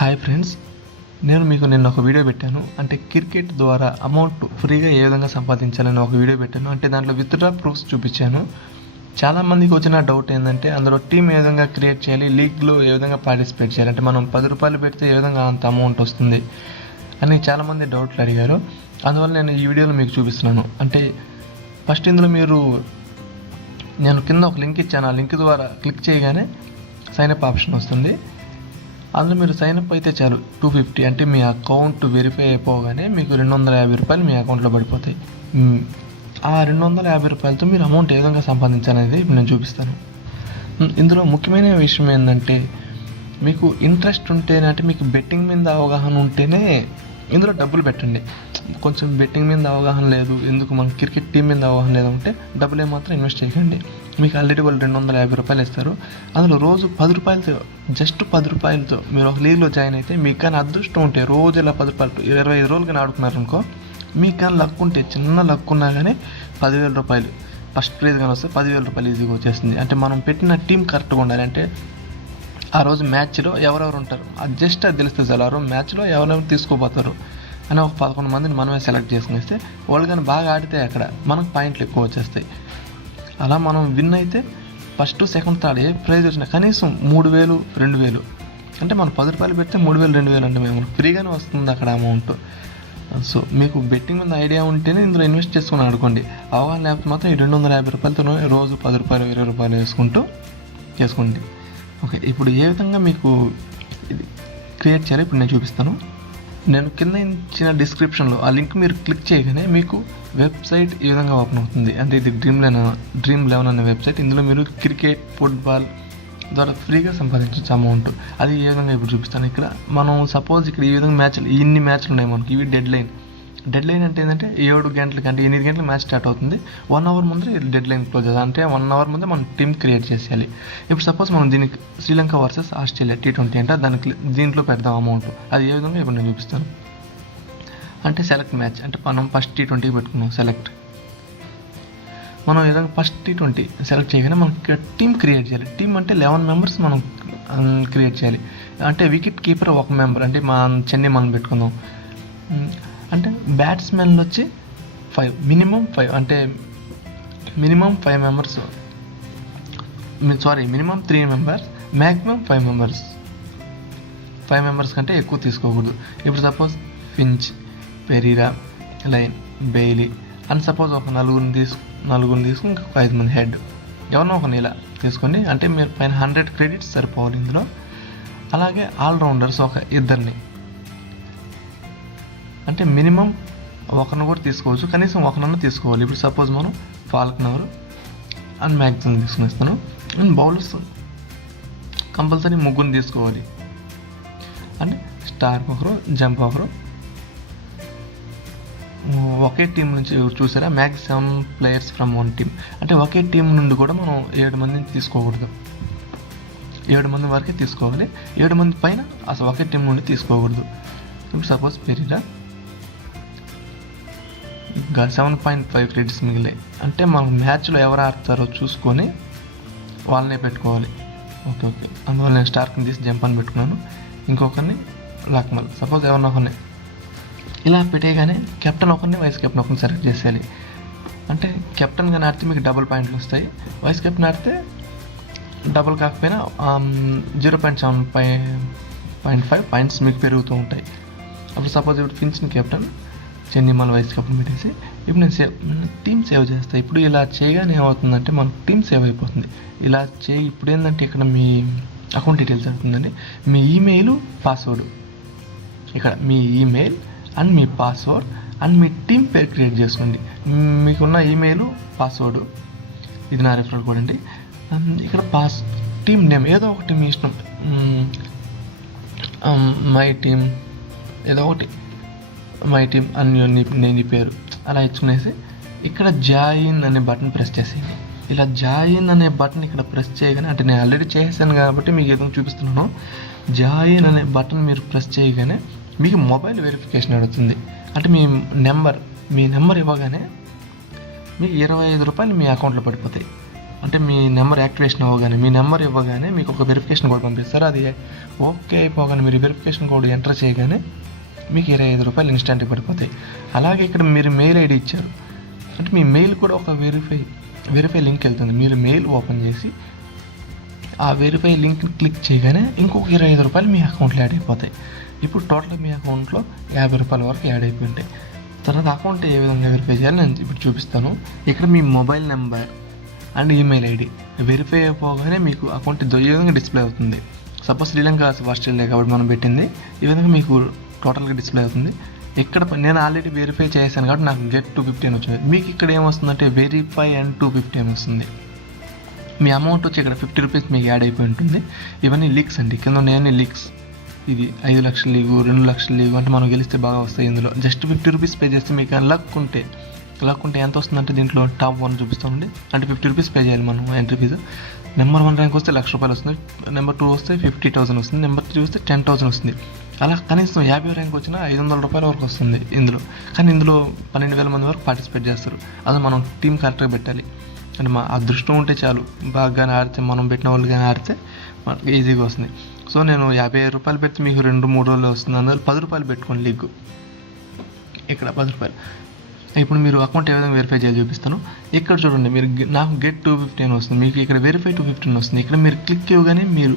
Hi friends, నేను మీకు నిన్న ఒక వీడియో పెట్టాను. అంటే క్రికెట్ ద్వారా అమౌంట్ ఫ్రీగా ఏ విధంగా సంపాదించాలని ఒక వీడియో పెట్టాను. అంటే దాంట్లో విత్డ్రా ప్రూఫ్స్ చూపించాను. చాలామందికి వచ్చిన డౌట్ ఏంటంటే అందులో టీం ఏ విధంగా క్రియేట్ చేయాలి, లీగ్లో ఏ విధంగా పార్టిసిపేట్ చేయాలి, అంటే మనం ₹10 పెడితే ఏ విధంగా అంత అమౌంట్ వస్తుంది అని చాలామంది డౌట్లు అడిగారు. అందువల్ల నేను ఈ వీడియోలో మీకు చూపిస్తున్నాను. అంటే ఫస్ట్ ఇందులో నేను కింద ఒక లింక్ ఇచ్చాను. ఆ లింక్ ద్వారా క్లిక్ చేయగానే సైన్అప్ ఆప్షన్ వస్తుంది. అందులో మీరు సైన్అప్ అయితే చాలు, 250 అంటే మీ అకౌంట్ వెరిఫై అయిపోగానే మీకు ₹250 మీ అకౌంట్లో పడిపోతాయి. ఆ ₹250తో మీరు అమౌంట్ ఏ విధంగా సంపాదించాలనేది ఇప్పుడు నేను చూపిస్తాను. ఇందులో ముఖ్యమైన విషయం ఏంటంటే మీకు ఇంట్రెస్ట్ ఉంటేనే, అంటే మీకు బెట్టింగ్ మీద అవగాహన ఉంటేనే ఇందులో డబ్బులు పెట్టండి. కొంచెం బెట్టింగ్ మీద అవగాహన లేదు, ఎందుకు మన క్రికెట్ టీం మీద అవగాహన లేదు అంటే డబ్బులు ఏమాత్రం ఇన్వెస్ట్ చేయకండి. మీకు ఆల్రెడీ వాళ్ళు ₹250 ఇస్తారు. అందులో రోజు ₹10, జస్ట్ ₹10 మీరు ఒక లీగ్లో జాయిన్ అయితే, మీకు కానీ అదృష్టం ఉంటే రోజు ఇలా ₹10 25 రోజులు కానీ ఆడుకున్నారనుకో, మీకు కానీ లక్ ఉంటే, చిన్న లక్ ఉన్నా కానీ ₹10,000 ఫస్ట్ ప్రైజ్ కానీ వస్తే ₹10,000 ఈజీగా వచ్చేస్తుంది. అంటే మనం పెట్టిన టీం కరెక్ట్గా ఉండాలి. అంటే ఆ రోజు మ్యాచ్లో ఎవరెవరు ఉంటారు అది జస్ట్ అది తెలిస్తే చాలు. ఆ రోజు మ్యాచ్లో ఎవరెవరు తీసుకోపోతారు అని ఒక 11 మందిని మనమే సెలెక్ట్ చేసుకునేస్తే వాళ్ళు కానీ బాగా ఆడితే అక్కడ మనకు పాయింట్లు ఎక్కువ వచ్చేస్తాయి. అలా మనం విన్ అయితే first, second, third a prize వచ్చినా కనీసం 3,000, 2,000 అంటే మనం ₹10 పెడితే 3,000, 2,000 అంటే మేము ఫ్రీగానే వస్తుంది అక్కడ అమౌంట్. సో మీకు బెట్టింగ్ మీద ఐడియా ఉంటేనే ఇందులో ఇన్వెస్ట్ చేసుకుని ఆడుకోండి. అవగాహన లేకపోతే మాత్రం ఈ ₹250తో రోజు ₹10, ₹20 వేసుకుంటూ చేసుకోండి. ఓకే, ఇప్పుడు ఏ విధంగా మీకు ఇది క్రియేట్ చేయాలో ఇప్పుడు నేను చూపిస్తాను. నేను కింద ఇచ్చిన డిస్క్రిప్షన్లో ఆ లింక్ మీరు క్లిక్ చేయగానే మీకు వెబ్సైట్ ఈ విధంగా ఓపెన్ అవుతుంది. అంటే ఇది డ్రీమ్11 అనే వెబ్సైట్. ఇందులో మీరు క్రికెట్, ఫుట్బాల్ ద్వారా ఫ్రీగా సంపాదించవచ్చు అమౌంట్. అది ఏ విధంగా ఇప్పుడు చూపిస్తాను. ఇక్కడ మనం సపోజ్ ఇక్కడ ఈ విధంగా ఇన్ని మ్యాచ్లు ఉన్నాయి మనకి. ఇవి డెడ్ లైన్ అంటే ఏంటంటే 7 గంటలకి, అంటే 8 గంటలకు మ్యాచ్ స్టార్ట్ అవుతుంది. 1 అవర్ ముందే డెడ్ లైన్ క్లోజ్ అవుతుంది. అంటే 1 అవర్ ముందే మనం టీం క్రియేట్ చేసేయాలి. ఇప్పుడు సపోజ్ మనం దీనికి శ్రీలంక వర్సెస్ ఆస్ట్రేలియా T20 అంటే దీంట్లో పెడదాం అమౌంట్. అది ఏ విధంగా ఇప్పుడు నేను చూపిస్తాను. అంటే సెలెక్ట్ మ్యాచ్, అంటే మనం ఫస్ట్ T20 పెట్టుకున్నాం సెలెక్ట్. మనం ఈ విధంగా ఫస్ట్ T20 సెలెక్ట్ చేయగానే మనకి టీం క్రియేట్ చేయాలి. టీం అంటే 11 మెంబర్స్ మనం క్రియేట్ చేయాలి. అంటే వికెట్ కీపర్ 1 మెంబర్, అంటే చెన్నై మనం పెట్టుకుందాం. అంటే బ్యాట్స్మెన్లు వచ్చి 5, మినిమం 5, అంటే minimum 5 members, minimum 3 members, maximum 5 members. 5 members కంటే ఎక్కువ తీసుకోకూడదు. ఇప్పుడు suppose Finch, Perera, Lyon, Bailey అని సపోజ్ ఒక నలుగురిని తీసుకుని ఇంకొక 5 మంది హెడ్ ఎవరినో ఒక ఇలా తీసుకొని, అంటే మీరు పైన 100 క్రెడిట్స్ సరిపోవాలి ఇందులో. అలాగే ఆల్రౌండర్స్ ఒక 2 అంటే మినిమం ఒకరిని కూడా తీసుకోవచ్చు, కనీసం ఒకరినన్నా తీసుకోవాలి. ఇప్పుడు సపోజ్ మనం ఫాల్కనర్ అండ్ మ్యాక్సిమం తీసుకునేస్తాను. అండ్ బౌలర్స్ కంపల్సరీ 3 తీసుకోవాలి. అంటే స్టార్ ఒకరు, జంప్ ఒకరు. ఒకే టీం నుంచి చూసారా, మ్యాక్సిమం ప్లేయర్స్ ఫ్రమ్ 1 టీమ్. అంటే ఒకే టీం నుండి కూడా మనం 7 మందిని తీసుకోకూడదు. 7 మంది వరకే తీసుకోవాలి. 7 మంది పైన అసలు ఒకే టీం నుండి తీసుకోకూడదు. ఇప్పుడు సపోజ్ పెరీరా ఇంకా 7.5 క్రెడిట్స్ మిగిలాయి. అంటే మనం మ్యాచ్లో ఎవరు ఆడతారో చూసుకొని వాళ్ళనే పెట్టుకోవాలి. ఓకే, అందువల్ల నేను స్టార్క్ని తీసి జంప్ అని పెట్టుకున్నాను. ఇంకొకరిని లక్మల్, సపోజ్ ఎవరినో ఒకరిని ఇలా పెట్టేయగానే కెప్టెన్ ఒకరిని, వైస్ కెప్టెన్ ఒకరిని సెలెక్ట్ చేసేయాలి. అంటే కెప్టెన్ కానీ ఆడితే మీకు డబుల్ పాయింట్లు వస్తాయి. వైస్ కెప్టెన్ ఆడితే డబుల్ కాకపోయినా 0.7.5 పాయింట్స్ మీకు పెరుగుతూ ఉంటాయి. అప్పుడు సపోజ్ ఇప్పుడు ఫించ్ని కెప్టెన్, చెన్నై మన వైస్ కెప్టెన్ పెట్టేసి ఇప్పుడు నేను టీమ్ సేవ్ చేస్తాను. ఇప్పుడు ఇలా చేయగానే ఏమవుతుందంటే మనకు టీమ్ సేవ్ అయిపోతుంది. ఇలా ఇప్పుడు ఏంటంటే ఇక్కడ మీ అకౌంట్ డీటెయిల్స్ అవుతుందండి. మీ ఈమెయిల్, పాస్వర్డ్, ఇక్కడ మీ ఈమెయిల్ అండ్ మీ పాస్వర్డ్ అండ్ మీ టీం పేరు క్రియేట్ చేసుకోండి. మీకున్న ఈమెయిల్, పాస్వర్డ్, ఇది నా రిఫరల్ కోడ్ అండి. ఇక్కడ టీమ్ నేమ్ ఏదో ఒకటి మీ ఇష్టం, మై టీమ్ ఏదో ఒకటి, మై టీమ్ అని నేను పేరు అలా ఇచ్చుకునేసి ఇక్కడ జాయిన్ అనే బటన్ ప్రెస్ చేసేయండి. ఇలా జాయిన్ అనే బటన్ ఇక్కడ ప్రెస్ చేయగానే, అంటే నేను ఆల్రెడీ చేసాను కాబట్టి మీకు ఏదో చూపిస్తున్నాను. జాయిన్ అనే బటన్ మీరు ప్రెస్ చేయగానే మీకు మొబైల్ వెరిఫికేషన్ అడుగుతుంది. అంటే మీ నెంబర్ ఇవ్వగానే మీకు ₹25 మీ అకౌంట్లో పడిపోతాయి. అంటే మీ నెంబర్ యాక్టివేషన్ అవ్వగానే, మీ నెంబర్ ఇవ్వగానే మీకు ఒక వెరిఫికేషన్ కోడ్ పంపిస్తారు. అది ఓకే అయిపోగానే మీరు వెరిఫికేషన్ కోడ్ ఎంటర్ చేయగానే మీకు 25 రూపాయలు ఇన్స్టెంట్గా పడిపోతాయి. అలాగే ఇక్కడ మీరు మెయిల్ ఐడి ఇచ్చారు అంటే మీ మెయిల్ కూడా ఒక వెరిఫై లింక్ వెళ్తుంది. మీరు మెయిల్ ఓపెన్ చేసి ఆ వెరిఫై లింక్ క్లిక్ చేయగానే ఇంకొక 25 రూపాయలు మీ అకౌంట్లో యాడ్ అయిపోతాయి. ఇప్పుడు టోటల్ మీ అకౌంట్లో 50 రూపాయల వరకు యాడ్ అయిపోయి ఉంటాయి. తర్వాత అకౌంట్ ఏ విధంగా వెరిఫై చేయాలి నేను ఇప్పుడు చూపిస్తాను. ఇక్కడ మీ mobile number and email ID verify అయిపోగానే మీకు అకౌంట్ ఈ విధంగా డిస్ప్లే అవుతుంది. సపోజ్ శ్రీలంక ఆస్ట్రేలియా కాబట్టి మనం పెట్టింది ఈ విధంగా మీకు టోటల్గా డిస్ప్లే అవుతుంది. ఇక్కడ నేను ఆల్రెడీ వెరిఫై చేశాను కాబట్టి నాకు గెట్ 250 అని వచ్చింది. మీకు ఇక్కడ ఏమొస్తుందంటే వెరిఫై అండ్ 250 అని వస్తుంది. మీ అమౌంట్ వచ్చి ఇక్కడ 50 రూపీస్ మీకు యాడ్ అయిపోయి ఉంటుంది. ఇవన్నీ లీక్స్ అండి, కింద ఉన్నాయన్నీ లీక్స్. ఇది 5 లక్షల లీగు, 2 లక్షల లీగు అంటే మనం గెలిస్తే బాగా వస్తాయి. ఇందులో జస్ట్ 50 రూపీస్ పే చేస్తే మీకు లక్ ఉంటే ఎంత వస్తుందంటే దీంట్లో టాప్ 1 చూపిస్తామండి. అంటే 50 రూపీస్ పే చేయాలి మనం ఎంట్రీ ఫీజు. నెంబర్ 1 ర్యాంక్ వస్తే 1,00,000 రూపాయలు వస్తుంది. నెంబర్ 2 వస్తే 50,000 వస్తుంది. నెంబర్ 3 వస్తే 10,000 వస్తుంది. అలా కనీసం 50 ర్యాంక్ వచ్చినా 500 రూపాయల వరకు వస్తుంది ఇందులో. కానీ ఇందులో 12,000 మంది వరకు పార్టిసిపేట్ చేస్తారు. అది మనం టీం కరెక్ట్గా పెట్టాలి. అంటే మా అదృష్టం ఉంటే చాలు, బాగానే ఆడితే మనం పెట్టిన వాళ్ళు కానీ ఆడితే మనకి ఈజీగా వస్తుంది. సో నేను 55 రూపాయలు పెడితే మీకు 2-3 రోజులు వస్తుంది. అందులో 10 రూపాయలు పెట్టుకోండి లీగ్. ఇక్కడ 10 రూపాయలు. ఇప్పుడు మీరు అకౌంట్ ఏ విధంగా వెరిఫై చేయాలి చూపిస్తాను. ఇక్కడ చూడండి, మీరు నాకు గెట్ 250 అని వస్తుంది, మీకు ఇక్కడ వెరిఫై 250 అని వస్తుంది. ఇక్కడ మీరు క్లిక్ ఇవ్వగానే మీరు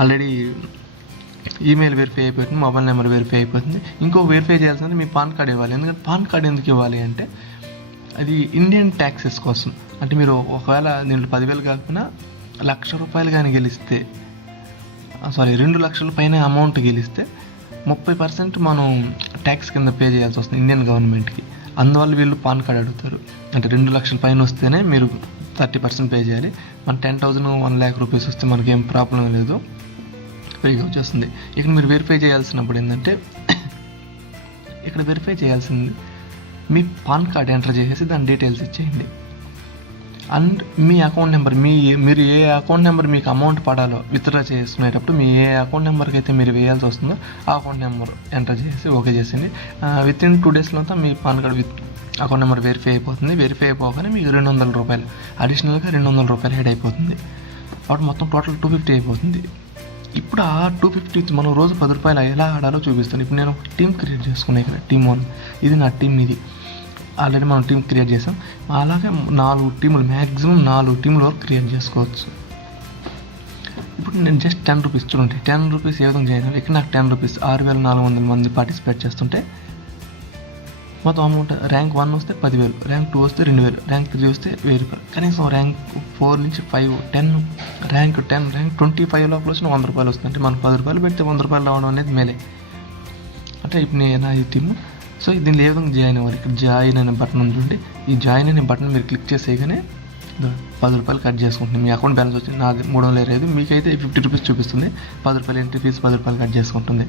ఆల్రెడీ ఈమెయిల్ వెరిఫై అయిపోతుంది, మొబైల్ నెంబర్ వెరిఫై అయిపోతుంది. ఇంకో వెరిఫై చేయాల్సింది మీ పాన్ కార్డ్ ఇవ్వాలి. ఎందుకంటే పాన్ కార్డ్ ఎందుకు ఇవ్వాలి అంటే అది ఇండియన్ ట్యాక్సెస్ కోసం. అంటే మీరు ఒకవేళ దీంట్లో 10,000 కాకపోయినా 1,00,000 రూపాయలు కానీ గెలిస్తే, 2 లక్షల పైన అమౌంట్ గెలిస్తే 30% మనం ట్యాక్స్ కింద పే చేయాల్సి వస్తుంది ఇండియన్ గవర్నమెంట్కి. అందువల్ల వీళ్ళు పాన్ కార్డ్ అడుగుతారు. అంటే 2 లక్షల పైన వస్తేనే మీరు 30% పే చేయాలి. మన 10,000, 1,00,000 రూపీస్ వస్తే మనకేం ప్రాబ్లం లేదు, ఫ్రీగా వచ్చేస్తుంది. ఇక్కడ మీరు వెరిఫై చేయాల్సినప్పుడు ఏంటంటే ఇక్కడ వెరిఫై చేయాల్సింది మీ పాన్ కార్డ్ ఎంటర్ చేసేసి దాని డీటెయిల్స్ ఇచ్చేయండి. అండ్ మీ అకౌంట్ నెంబర్, మీరు ఏ అకౌంట్ నెంబర్ మీకు అమౌంట్ పడాలో విత్డ్రా చేసుకునేటప్పుడు మీ ఏ అకౌంట్ నెంబర్కి అయితే మీరు వేయాల్సి వస్తుందో ఆ అకౌంట్ నెంబర్ ఎంటర్ చేసి ఓకే చేసింది. విత్ ఇన్ 2 డేస్లో మీ PAN card account number verify అయిపోతుంది. వెరిఫై అయిపోగానే మీకు 200 రూపాయలు అడిషనల్గా 200 రూపాయలు యాడ్ అయిపోతుంది. వాటి మొత్తం టోటల్ 250 అయిపోతుంది. ఇప్పుడు ఆ 250 మనం రోజు 10 రూపాయలు ఎలా ఆడాలో చూపిస్తాను. ఇప్పుడు నేను టీం క్రియేట్ చేసుకున్నాను. ఇక్కడ టీమ్ 1 ఇది నా టీం. ఇది ఆల్రెడీ మనం టీం క్రియేట్ చేసాం. అలాగే 4 టీములు, మ్యాక్సిమం 4 టీముల వరకు క్రియేట్ చేసుకోవచ్చు. ఇప్పుడు నేను జస్ట్ 10 రూపీస్ చూడండి, 10 రూపీస్ ఏ విధంగా చేయాలి. ఇక్కడ నాకు 10 రూపీస్ 6,400 మంది పార్టిసిపేట్ చేస్తుంటే మొత్తం అమౌంట్ ర్యాంక్ 1 వస్తే 10,000, ర్యాంక్ 2 వస్తే 2,000, ర్యాంక్ 3 వస్తే 1,000 రూపాయలు. కనీసం ర్యాంక్ 4 నుంచి 5, 10, ర్యాంక్ 10, ర్యాంక్ 25 లోపల వచ్చిన 100 రూపాయలు వస్తుంది. అంటే మనం 10 రూపాయలు పెడితే 100 రూపాయలు రావడం అనేది మేలే. అంటే ఇప్పుడు నా ఈ టీము. సో దీనిలో ఏ విధంగా జాయిన్ అవ్వాలి, ఇక్కడ జాయిన్ అనే బటన్ ఉంటుంది. ఈ జాయిన్ అనే బటన్ మీరు క్లిక్ చేసేయగానే 10 రూపాయలు కట్ చేసుకుంటుంది. మీ అకౌంట్ బ్యాలెన్స్ వచ్చి నాది 325, మీకైతే 50 రూపీస్ చూపిస్తుంది. 10 రూపాయలు ఎంట్రీ ఫీజు 10 రూపాయలు కట్ చేసుకుంటుంది.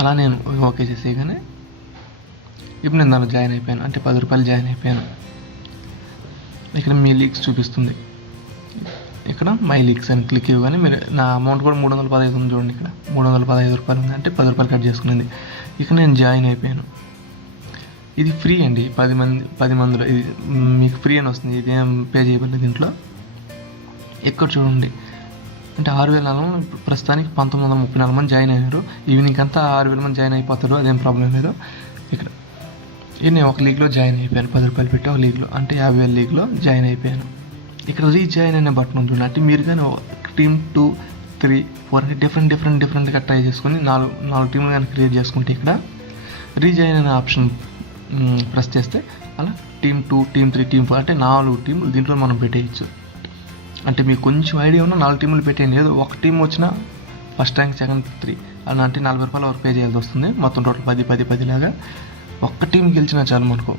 అలా నేను ఓకే చేసేయగానే ఇప్పుడు నేను దానిలో జాయిన్ అయిపోయాను. అంటే 10 రూపాయలు జాయిన్ అయిపోయాను. ఇక్కడ మీ లీక్స్ చూపిస్తుంది. ఇక్కడ మై లీక్స్ అని క్లిక్ ఇవ్వగానే మీరు నా అమౌంట్ కూడా 315 ఉంది చూడండి. ఇక్కడ 315 రూపాయలు ఉంది. అంటే 10 రూపాయలు కట్ చేసుకునేది. ఇక్కడ నేను జాయిన్ అయిపోయాను. ఇది ఫ్రీ అండి. 10 మందిలో ఇది మీకు ఫ్రీ అని వస్తుంది. ఇది ఏం పే చేయబడలేదు దీంట్లో. ఇక్కడ చూడండి, అంటే 6,400 ప్రస్తుతానికి 1,934 మంది జాయిన్ అయ్యారు. ఈవినింగ్ అంతా 6,000 మంది జాయిన్ అయిపోతారు, అదేం ప్రాబ్లం లేదు. ఇక్కడ నేను ఒక లీగ్లో జాయిన్ అయిపోయాను. 10 రూపాయలు పెట్టి ఒక లీగ్లో, అంటే 50,000 లీగ్లో జాయిన్ అయిపోయాను. ఇక్కడ రీజాయిన్ అనే బటన్ ఉంటుంది. అంటే మీరు కానీ టీమ్ 2, 3, 4 అంటే డిఫరెంట్గా ట్రై చేసుకొని 4 టీంలు కానీ క్రియేట్ చేసుకుంటే ఇక్కడ రీజాయిన్ అనే ఆప్షన్ ప్రెస్ చేస్తే అలా టీమ్ 2, టీమ్ 3, టీమ్ 4 అంటే 4 టీంలు దీంట్లో మనం పెట్టేయచ్చు. అంటే మీకు కొంచెం ఐడియా ఉన్నా 4 టీంలు పెట్టేయండి. ఏదో ఒక టీం వచ్చినా ఫస్ట్ ర్యాంక్, సెకండ్, 3 అలా అంటే 40 రూపాయలు వరకు పే చేయాల్సి వస్తుంది. మొత్తం టోటల్ 10 లాగా ఒక్క టీం గెలిచినా చాలు మనకు.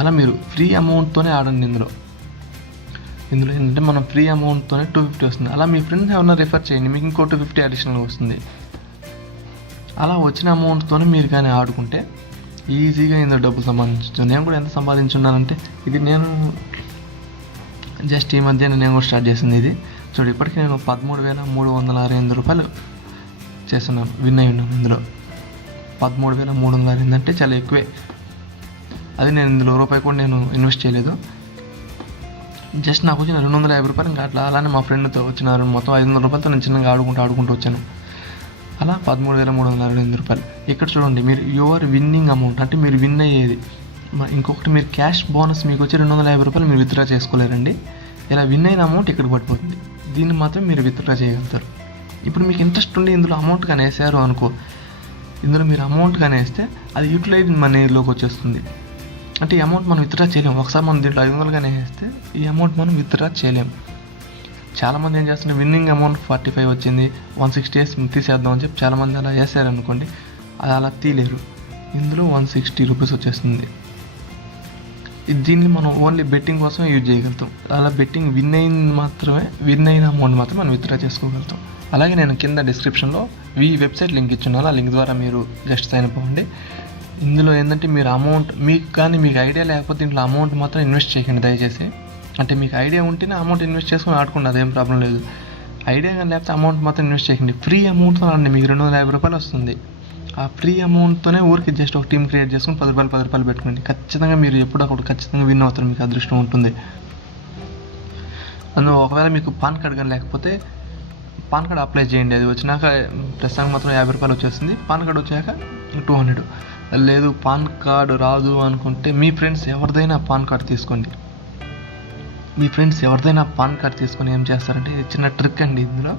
అలా మీరు ఫ్రీ అమౌంట్తోనే ఆడండి. ఇందులో ఏంటంటే మనం ఫ్రీ అమౌంట్తోనే 250 వస్తుంది. అలా మీ ఫ్రెండ్స్ ఏమన్నా రిఫర్ చేయండి, మీకు ఇంకో 250 అడిషనల్గా వస్తుంది. అలా వచ్చిన అమౌంట్తోనే మీరు కానీ ఆడుకుంటే ఈజీగా ఇందులో డబ్బులు సంపాదించవచ్చు. నేను కూడా ఎంత సంపాదించున్నానంటే ఇది నేను జస్ట్ ఈ మధ్య నేను కూడా స్టార్ట్ చేసింది ఇది. చూడు, ఇప్పటికీ నేను 13,368 రూపాయలు చేస్తున్నాను, విన్ అయి ఉన్నాను. ఇందులో 13,368 అంటే చాలా ఎక్కువే. అది నేను ఇందులో రూపాయి కూడా నేను ఇన్వెస్ట్ చేయలేదు. జస్ట్ నాకు వచ్చిన 250 రూపాయలు, ఇంకా అట్లా అలానే మా ఫ్రెండ్తో వచ్చిన మొత్తం 500 రూపాయలతో నేను చిన్నగా ఆడుకుంటూ వచ్చాను. అలా 13,328 రూపాయలు. ఇక్కడ చూడండి, మీరు యువర్ విన్నింగ్ అమౌంట్ అంటే మీరు విన్ అయ్యేది. ఇంకొకటి, మీరు క్యాష్ బోనస్ మీకు వచ్చి 250 రూపాయలు మీరు విత్డ్రా చేసుకోలేరండి. ఇలా విన్ అయిన అమౌంట్ ఇక్కడికి పడిపోతుంది. దీన్ని మాత్రం మీరు విత్డ్రా చేయగలుగుతారు. ఇప్పుడు మీకు ఇంట్రెస్ట్ ఉండి ఇందులో అమౌంట్ కానీ వేసారు అనుకో, ఇందులో మీరు అమౌంట్ కానీ వేస్తే అది యూటిలైజ్ మనీలోకి వచ్చేస్తుంది. అంటే ఈ అమౌంట్ మనం విత్డ్రా చేయలేము. ఒకసారి మనం దీంట్లో 500 కానీ వేస్తే ఈ అమౌంట్ మనం విత్డ్రా చేయలేము. చాలామంది ఏం చేస్తున్నారు, విన్నింగ్ అమౌంట్ 45 వచ్చింది, 160 తీసేద్దాం అని చెప్పి చాలామంది అలా వేసారనుకోండి, అది అలా తీయలేరు. ఇందులో 160 రూపీస్ వచ్చేస్తుంది. దీన్ని మనం ఓన్లీ బెట్టింగ్ కోసం యూజ్ చేయగలుగుతాం. అలా బెట్టింగ్ విన్ అయిన అమౌంట్ మాత్రం మనం విత్డ్రా చేసుకోగలుగుతాం. అలాగే నేను కింద డిస్క్రిప్షన్లో ఈ వెబ్సైట్ లింక్ ఇచ్చున్నాను. ఆ లింక్ ద్వారా మీరు జస్ట్ సైన్ అప్ అవ్వండి. ఇందులో ఏంటంటే మీరు అమౌంట్ మీకు ఐడియా లేకపోతే దీంట్లో అమౌంట్ మాత్రం ఇన్వెస్ట్ చేయకండి దయచేసి. అంటే మీకు ఐడియా ఉంటేనే అమౌంట్ ఇన్వెస్ట్ చేసుకొని ఆడుకోండి, అదేం ప్రాబ్లం లేదు. ఐడియా కానీ లేకపోతే అమౌంట్ మాత్రం ఇన్వెస్ట్ చేయకండి. ఫ్రీ అమౌంట్తో ఆడండి, మీకు 250 రూపాయలు వస్తుంది. ఆ ఫ్రీ అమౌంట్తోనే ఊరికి జస్ట్ ఒక టీం క్రియేట్ చేసుకుని 10 రూపాయలు పెట్టుకోండి. ఖచ్చితంగా మీరు ఎప్పుడొకటి ఖచ్చితంగా విన్ అవుతారు, మీకు అదృష్టం ఉంటుంది. అందులో ఒకవేళ మీకు పాన్ కార్డ్ కానీ లేకపోతే పాన్ కార్డ్ అప్లై చేయండి. అది వచ్చినాక ప్రస్తుతానికి మాత్రం 50 రూపాయలు వచ్చేస్తుంది. పాన్ కార్డ్ వచ్చాక 200. లేదు పాన్ కార్డు రాదు అనుకుంటే మీ ఫ్రెండ్స్ ఎవరిదైనా పాన్ కార్డ్ తీసుకోండి. ఏం చేస్తారంటే, చిన్న ట్రిక్ అండి ఇందులో.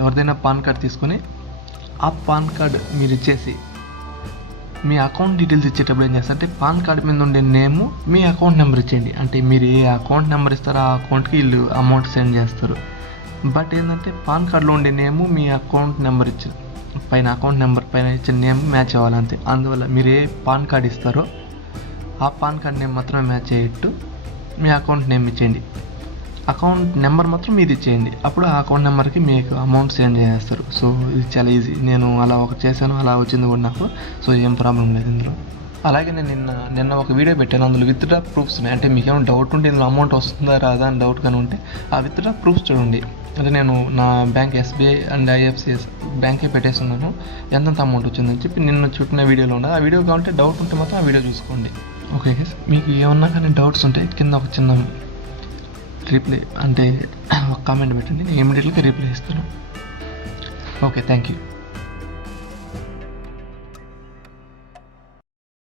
ఎవరిదైనా పాన్ కార్డ్ తీసుకొని ఆ పాన్ కార్డ్ మీరు ఇచ్చేసి మీ అకౌంట్ డీటెయిల్స్ ఇచ్చేటప్పుడు ఏం చేస్తారంటే, పాన్ కార్డ్ మీద ఉండే నేము మీ అకౌంట్ నెంబర్ ఇచ్చేయండి. అంటే మీరు ఏ అకౌంట్ నెంబర్ ఇస్తారో ఆ అకౌంట్కి వీళ్ళు అమౌంట్ సెండ్ చేస్తారు. బట్ ఏంటంటే పాన్ కార్డులో ఉండే నేము మీ అకౌంట్ నెంబర్ అకౌంట్ నెంబర్ పైన ఇచ్చిన నేమ్ మ్యాచ్ అవ్వాలంతే. అందువల్ల మీరు ఏ పాన్ కార్డ్ ఇస్తారో ఆ పాన్ కార్డ్ నేమ్ మాత్రమే మ్యాచ్ అయ్యేట్టు మీ అకౌంట్ నేమ్ ఇచ్చేయండి. అకౌంట్ నెంబర్ మాత్రం మీది ఇచ్చేయండి. అప్పుడు ఆ అకౌంట్ నెంబర్కి మీకు అమౌంట్ సెండ్ చేస్తారు. సో ఇది చాలా ఈజీ. నేను అలా ఒకటి చేశాను, అలా వచ్చింది కూడా నాకు. సో ఏం ప్రాబ్లం లేదు ఇందులో. అలాగే నేను నిన్న ఒక వీడియో పెట్టాను. అందులో విత్డ్రా ప్రూఫ్స్ ఉన్నాయి. అంటే మీకు ఏమైనా డౌట్ ఉంటే ఇందులో అమౌంట్ వస్తుందా రాదా అని డౌట్ కానీ ఉంటే ఆ విత్డ్రా ప్రూఫ్స్ చూడండి. అంటే నేను నా బ్యాంక్ SBI అండ్ IFCS బ్యాంకే పెట్టేస్తున్నాను, ఎంతెంత అమౌంట్ వచ్చిందని చెప్పి నిన్న చుట్టిన వీడియోలో ఉన్నది. ఆ వీడియో కావాలంటే డౌట్ ఉంటే మాత్రం ఆ వీడియో చూసుకోండి. ఓకే గైస్, మీకు ఏమన్నా కానీ డౌట్స్ ఉంటే కింద ఒక చిన్న రిప్లై అంటే ఒక కామెంట్ పెట్టండి, నేను ఇమీడియట్గా రిప్లై ఇస్తాను. Okay, thank you.